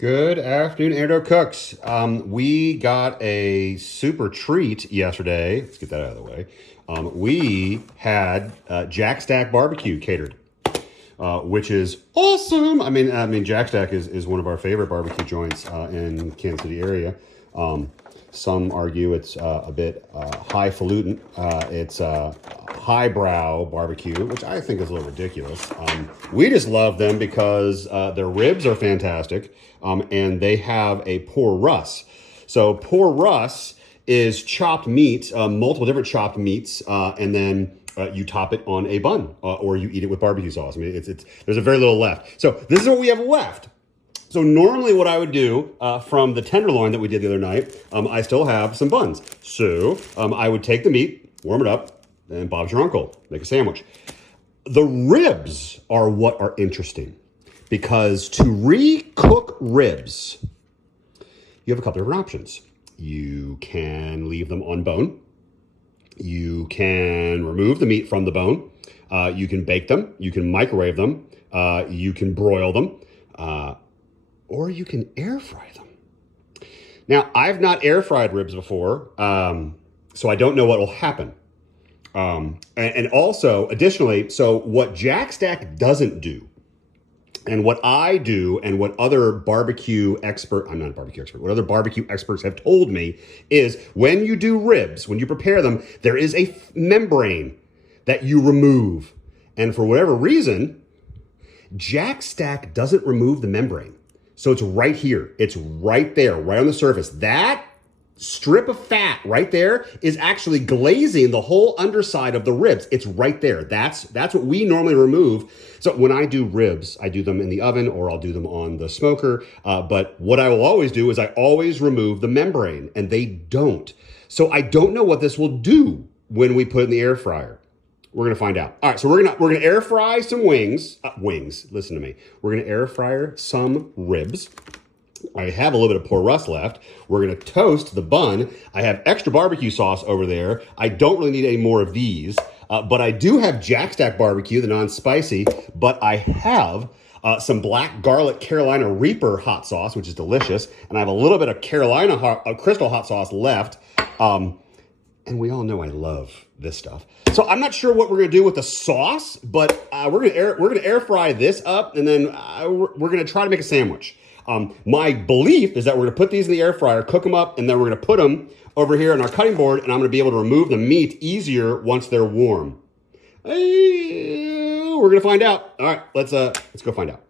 Good afternoon, Antidote Cooks. We got a super treat yesterday. Let's get that out of the way. We had Jack Stack Barbecue catered, which is awesome. I mean, Jack Stack is one of our favorite barbecue joints in Kansas City area. Some argue it's a bit highfalutin. It's highbrow barbecue, which I think is a little ridiculous. We just love them because their ribs are fantastic, and they have a pour rus. So pour rus is chopped meat, multiple different chopped meats, and then you top it on a bun, or you eat it with barbecue sauce. I mean, it's there's a very little left. So this is what we have left. So normally what I would do from the tenderloin that we did the other night, I still have some buns. So I would take the meat, warm it up, and Bob's your uncle, make a sandwich. The ribs are what are interesting because to re-cook ribs, you have a couple different options. You can leave them on bone. You can remove the meat from the bone. You can bake them. You can microwave them. You can broil them. Or you can air fry them. Now, I've not air fried ribs before, so I don't know what will happen. And also, additionally, so what Jack Stack doesn't do, and what I do, and what other barbecue expert, I'm not a barbecue expert, what other barbecue experts have told me is when you do ribs, when you prepare them, there is a membrane that you remove. And for whatever reason, Jack Stack doesn't remove the membrane. So it's right here. It's right there, right on the surface. That strip of fat right there is actually glazing the whole underside of the ribs. It's right there. That's what we normally remove. So when I do ribs, I do them in the oven or I'll do them on the smoker. But what I will always do is I always remove the membrane, and they don't. So I don't know what this will do when we put it in the air fryer. We're gonna find out. All right, so we're gonna air fry some wings. Listen to me. We're gonna air fryer some ribs. I have a little bit of pour rus left. We're gonna toast the bun. I have extra barbecue sauce over there. I don't really need any more of these, but I do have Jack Stack barbecue, the non-spicy. But I have some black garlic Carolina Reaper hot sauce, which is delicious, and I have a little bit of Carolina Crystal hot sauce left. And we all know I love this stuff. So I'm not sure what we're gonna do with the sauce, but we're gonna air fry this up, and then we're gonna try to make a sandwich. My belief is that we're gonna put these in the air fryer, cook them up, and then we're gonna put them over here on our cutting board, and I'm gonna be able to remove the meat easier once they're warm. We're gonna find out. All right, let's go find out.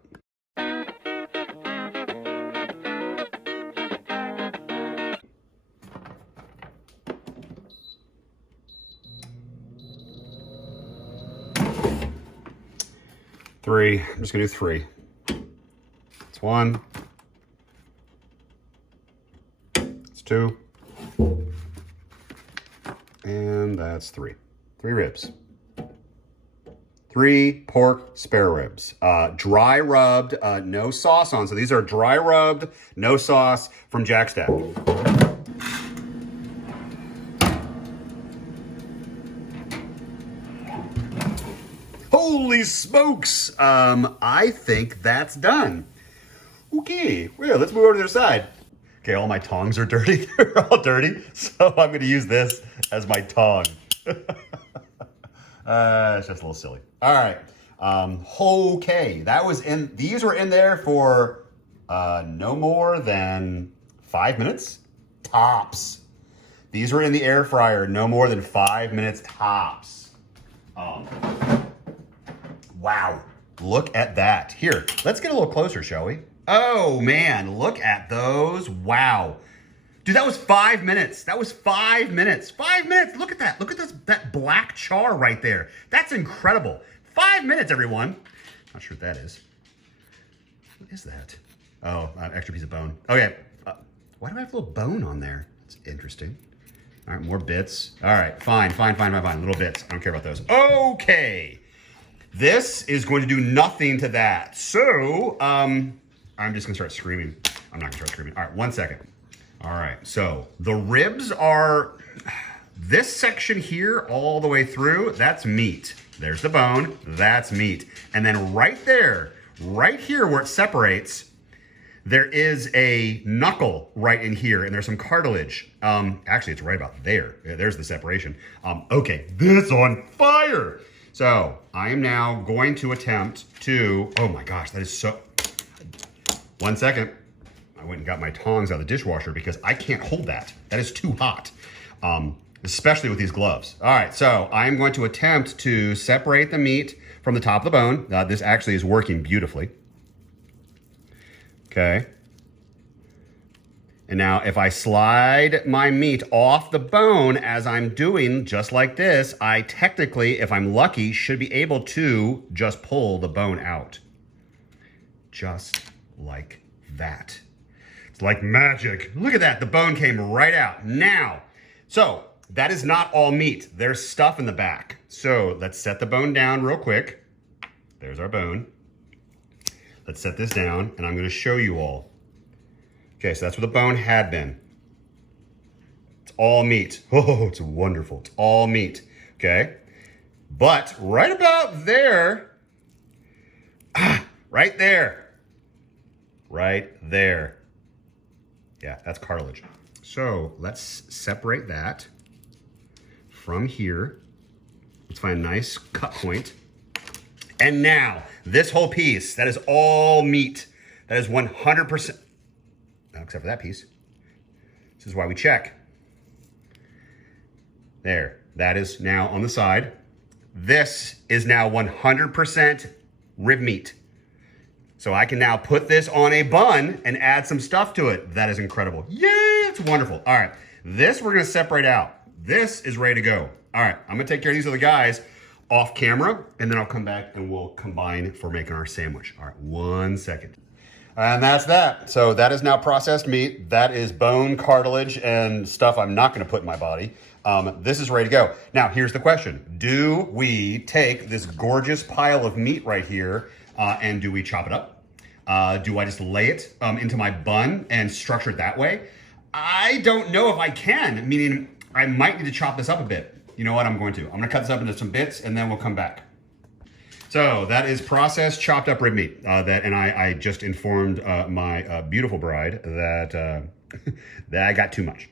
Three. I'm just gonna do three. It's one. It's two. And that's three. 3 ribs. 3 pork spare ribs. Dry rubbed, no sauce on. So these are dry rubbed, no sauce from Jack Stack. Holy smokes! I think that's done. Okay, well, let's move over to the other side. Okay, all my tongs are dirty. They're all dirty, so I'm gonna use this as my tong. It's just a little silly. All right. Okay, these were in there for no more than 5 minutes tops. These were in the air fryer no more than 5 minutes tops. Wow, look at that. Here, let's get a little closer, shall we? Oh man, look at those. Wow. Dude, that was 5 minutes. That was 5 minutes. 5 minutes, look at that. Look at that black char right there. That's incredible. 5 minutes, everyone. Not sure what that is. What is that? Oh, an extra piece of bone. Okay, why do I have a little bone on there? That's interesting. All right, more bits. All right, fine. Little bits, I don't care about those. Okay. This is going to do nothing to that. So, I'm just gonna start screaming. I'm not gonna start screaming. All right, 1 second. All right, so the ribs are, this section here all the way through, that's meat. There's the bone, that's meat. And then right there, right here where it separates, there is a knuckle right in here, and there's some cartilage. Actually, it's right about there. There's the separation. Okay, this is on fire. So I am now going to attempt to, oh my gosh, that is so, 1 second. I went and got my tongs out of the dishwasher because I can't hold that. That is too hot, especially with these gloves. All right, so I'm going to attempt to separate the meat from the top of the bone. This actually is working beautifully. Okay. And now if I slide my meat off the bone as I'm doing just like this, I technically, if I'm lucky, should be able to just pull the bone out. Just like that. It's like magic. Look at that, the bone came right out. Now, so that is not all meat. There's stuff in the back. So let's set the bone down real quick. There's our bone. Let's set this down, and I'm gonna show you all. Okay, so that's where the bone had been. It's all meat. Oh, it's wonderful. It's all meat, okay? But right about there, right there, yeah, that's cartilage. So let's separate that from here. Let's find a nice cut point. And now, this whole piece, that is all meat. That is 100%, except for that piece. This is why we check. There, that is now on the side. This is now 100% rib meat. So I can now put this on a bun and add some stuff to it. That is incredible. Yay, it's wonderful. All right, this we're gonna separate out. This is ready to go. All right, I'm gonna take care of these other guys off camera, and then I'll come back and we'll combine for making our sandwich. All right, 1 second. And that's that. So that is now processed meat. That is bone, cartilage, and stuff I'm not gonna put in my body. This is ready to go. Now, here's the question. Do we take this gorgeous pile of meat right here and do we chop it up? Do I just lay it into my bun and structure it that way? I don't know if I can, meaning I might need to chop this up a bit. You know what, I'm going to. I'm gonna cut this up into some bits and then we'll come back. So that is processed, chopped up rib meat. And I just informed my beautiful bride that, that I got too much.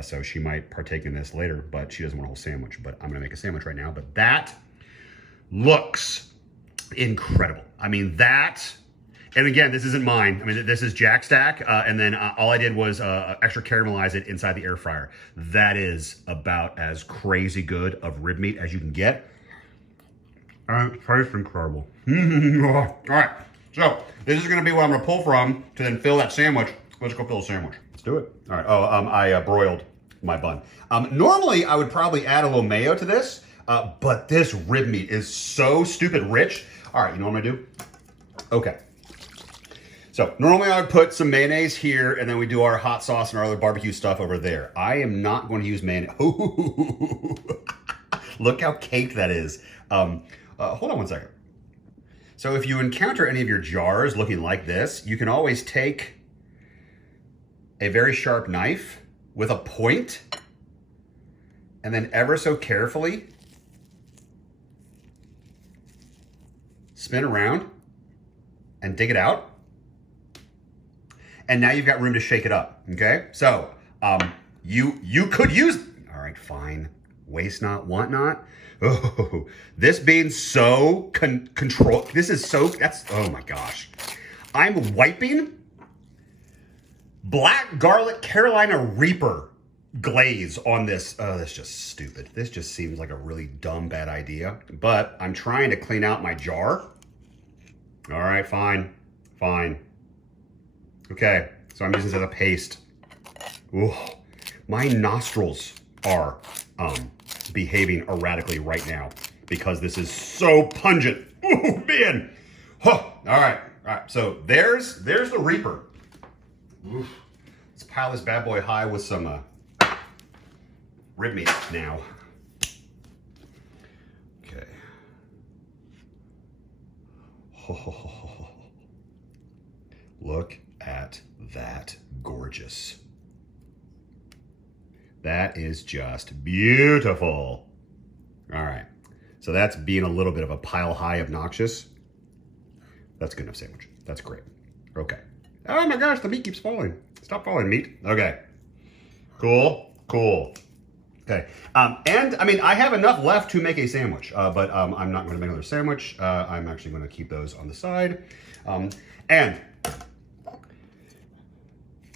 So she might partake in this later, but she doesn't want a whole sandwich. But I'm gonna make a sandwich right now. But that looks incredible. I mean, that, and again, this isn't mine. I mean, this is Jack Stack, and then all I did was extra caramelize it inside the air fryer. That is about as crazy good of rib meat as you can get. It tastes incredible. All right, so this is gonna be what I'm gonna pull from to then fill that sandwich. Let's go fill a sandwich. Let's do it. All right, I broiled my bun. Normally, I would probably add a little mayo to this, but this rib meat is so stupid rich. All right, you know what I'm gonna do? Okay. So normally I would put some mayonnaise here and then we do our hot sauce and our other barbecue stuff over there. I am not going to use mayonnaise. Ooh, look how caked that is. Hold on 1 second. So if you encounter any of your jars looking like this, you can always take a very sharp knife with a point and then ever so carefully spin around and dig it out. And now you've got room to shake it up, okay? So you could use, all right, fine. Waste not, want not. Oh, this being so controlled, this is so, that's, oh my gosh. I'm wiping black garlic Carolina Reaper glaze on this. Oh, that's just stupid. This just seems like a really dumb, bad idea. But I'm trying to clean out my jar. All right, fine, fine. Okay, so I'm using this as a paste. Ooh, my nostrils are behaving erratically right now because this is so pungent. Ooh, man. Huh. All right, so there's the Reaper. Oof. Let's pile this bad boy high with some rib meat now. Okay. Look at that gorgeous. That is just beautiful. All right, so that's being a little bit of a pile high obnoxious. That's good enough sandwich. That's great. Okay, Oh my gosh, the meat keeps falling. Stop falling, meat. Okay. Cool, cool. Okay, and I mean, I have enough left to make a sandwich, but I'm not going to make another sandwich. I'm actually going to keep those on the side. And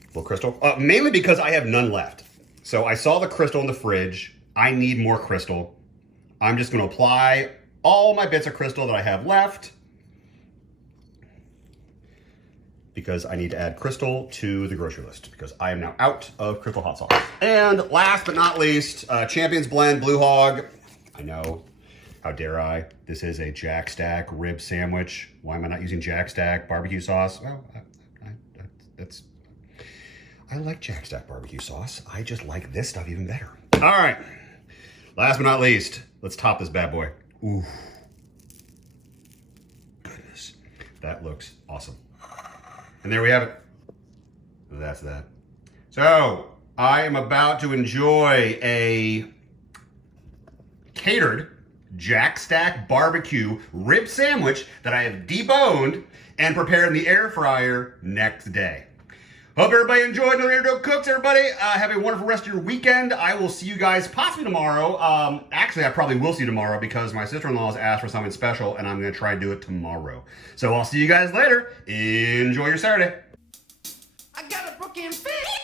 little crystal, mainly because I have none left. So I saw the crystal in the fridge. I need more crystal. I'm just going to apply all my bits of crystal that I have left because I need to add crystal to the grocery list because I am now out of crystal hot sauce. And last but not least, Champions Blend Blue Hog. I know, how dare I? This is a Jack Stack rib sandwich. Why am I not using Jack Stack barbecue sauce? Well, I like Jack Stack barbecue sauce. I just like this stuff even better. All right, last but not least, let's top this bad boy. Ooh, goodness, that looks awesome. And there we have it. That's that. So I am about to enjoy a catered Jack Stack barbecue rib sandwich that I have deboned and prepared in the air fryer next day. Hope everybody enjoyed another Doak Cooks, everybody. Have a wonderful rest of your weekend. I will see you guys possibly tomorrow. Actually, I probably will see you tomorrow because my sister-in-law has asked for something special and I'm going to try and do it tomorrow. So I'll see you guys later. Enjoy your Saturday. I got a broken face.